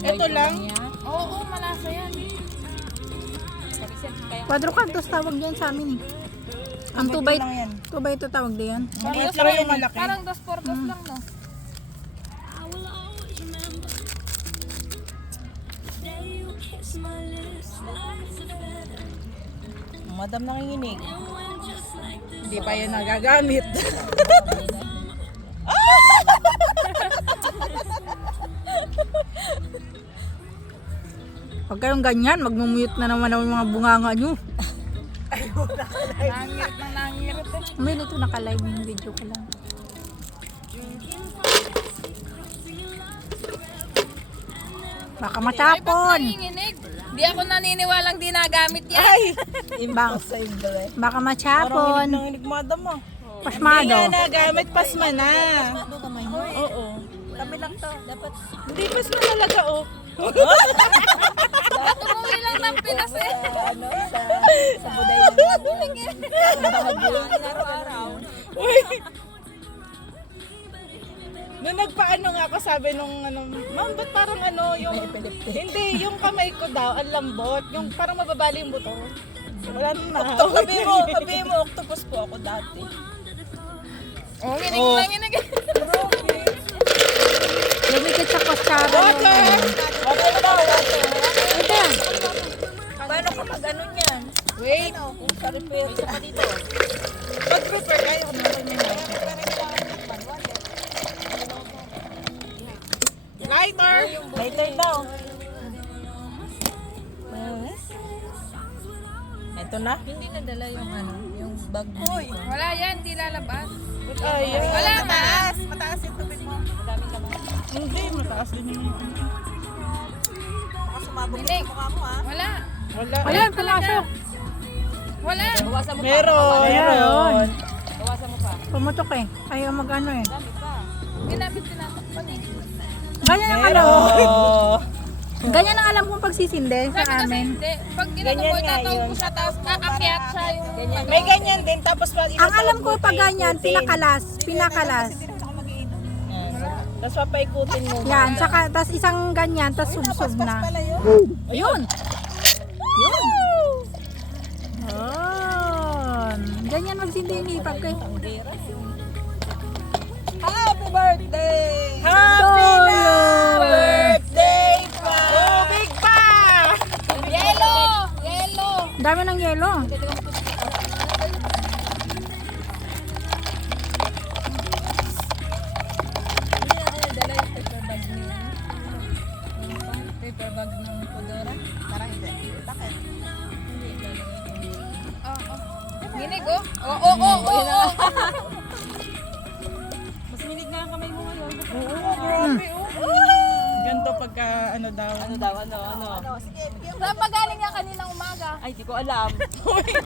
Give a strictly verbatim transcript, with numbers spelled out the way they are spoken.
Ito lang? Oo, malasa yan. Quadrocactus tawag yan sa amin eh. Ang two by two by two tawag din yan. Maliit lang yung malaki. Parang dos por dos lang, no? Madam nanginginig. Hindi pa yan nagagamit. Pag kayong ganyan, magmumute na naman ang mga bunganga nyo. Nangirit ng nangirit eh. May nito naka-live yung video ko lang. Baka Ay, ba't matapon. nanginginig? Di ako naniniwalang di nagamit yan. Ay! Bang, Impossible. baka Parang matapon. nanginig madam mo. Pasmado. Hindi nga nagamit, pasma na. Oo. Kami lang to. Dapat Hindi, pasma talaga oh. umuwi lang ng Pinas eh. Ano, sa, sa budaya. Araw-araw. Uy! Nung nagpaano nga ako, sabi nung ano, ma'am, ba't parang ano, yung, hindi, yung kamay ko daw, ang lambot, yung parang mababali yung buto. Wala na. Sabi mo, sabi mo, octopus po ako dati. Oh, nginig Oh. lang nginig. Lumikit sa kutsara. Water! Water daw, water. Ito yan. Paano ka mag-ano niyan? Wait. Kung sa repair. May isa dito. Pag-repair kayo, kung meron niya na. Lighter! Lighter daw. Ito na? Hindi nadala yung ano, yung bag mo. Wala yan, hindi lalabas. Ayun. Wala mataas. Mataas yung tubig mo. Madaming laman. Hindi, mataas din yung baka sumabog Nginig. mukha mo ha. Wala. Wala. Wala, pumasok. Wala. Bawasan mo meron, pa. meron. Bawasan mo pa. Pumutok eh. Ayaw mag-ano eh. Dami pa. Hindi namin tinatakpan eh. Ganyan ang alam. Meron. Ganyan ang alam kong pagsisindi Sabi sa kasi amin. hindi. Pag ginano Ganyan mo, nga itatawag yun. mo siya, tapos aakyat siya yung... Ganyan. May ganyan din, tapos pag Ang alam ko pag ganyan, pinakalas. Pinakalas. Tapos papaikutin mo. Yan, saka, tas isang ganyan, tas subsub na. Ayun. Yun. Yun. Ganyan magsindi yung hipag ko eh. Happy birthday! To Happy you. birthday pa! Tubig pa! Yelo! Yelo! Dami ng yelo. Paper bag ng Podora. Parang hindi. Bakit? Oo. Ginig oh. Oo, oo, oo, oo. Mas minig na ang kamay mo ngayon. Oo, grabe. Oh. Ganto pagka ano daw. Ano daw, ano, ano. Saan pa galing yan kaninang umaga? Ay, di ko alam.